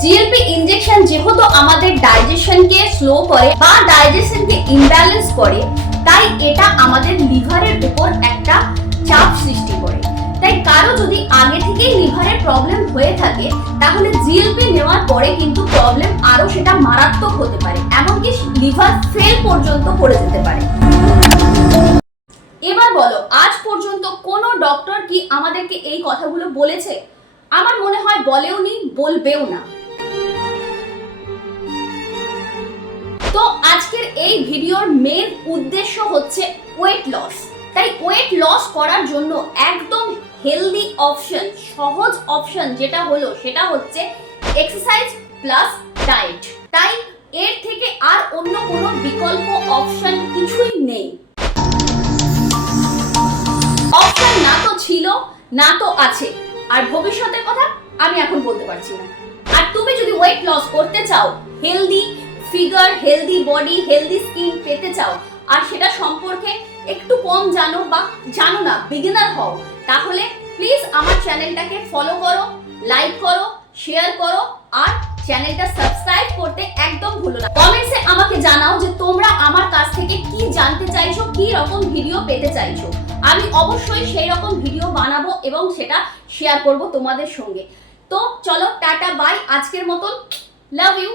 GLP injection যেহেতু আমাদের ডাইজেশনকে slow করে বা ডাইজেশনকে ইমব্যালেন্স করে, তাই এটা আমাদের লিভারের উপর একটা চাপ সৃষ্টি করে। তাই কারো যদি আগে থেকেই লিভারের প্রবলেম হয়ে থাকে, তাহলে জিএলপি নেওয়ার পরে কিন্তু প্রবলেম আরো সেটা মারাত্মক হতে পারে, এমনকি লিভার ফেল পর্যন্ত করে যেতে পারে। এবার বলো, আজ পর্যন্ত কোনো ডক্টর কি আমাদেরকে এই কথাগুলো বলেছে? আমার মনে হয় বলেওনি, বলবেও না। তো আজকের এই ভিডিওর মেন উদ্দেশ্য হচ্ছে ওয়েট লস। তাই ওয়েট লস করার জন্য একদম হেলদি অপশন, সহজ অপশন যেটা হলো সেটা হচ্ছে এক্সারসাইজ প্লাস ডায়েট। তাই এর থেকে আর অন্য কোনো বিকল্প অপশন কিছুই নেই। অপশন না তো ছিল, না তো আছে, আর ভবিষ্যতের কথা আমি এখন বলতে পারছি না। আর তুমি যদি ওয়েট লস করতে চাও, healthy figure, healthy body, healthy skin পেতে চাও, আর সেটা সম্পর্কে একটু কম জানো বা জানো না, বিগিনার হও, তাহলে প্লিজ আমার চ্যানেলটাকে ফলো করো, লাইক করো, শেয়ার করো, আর চ্যানেলটা সাবস্ক্রাইব করতে একদম ভুলো না। কমেন্টসে আমাকে জানাও যে তোমরা আমার কাছ থেকে কি জানতে চাইছো, কি রকম ভিডিও পেতে চাইছো। আমি অবশ্যই সেই রকম ভিডিও বানাবো এবং সেটা শেয়ার করব তোমাদের সঙ্গে। তো চলো, টাটা বাই, আজকের মতন, লাভ ইউ।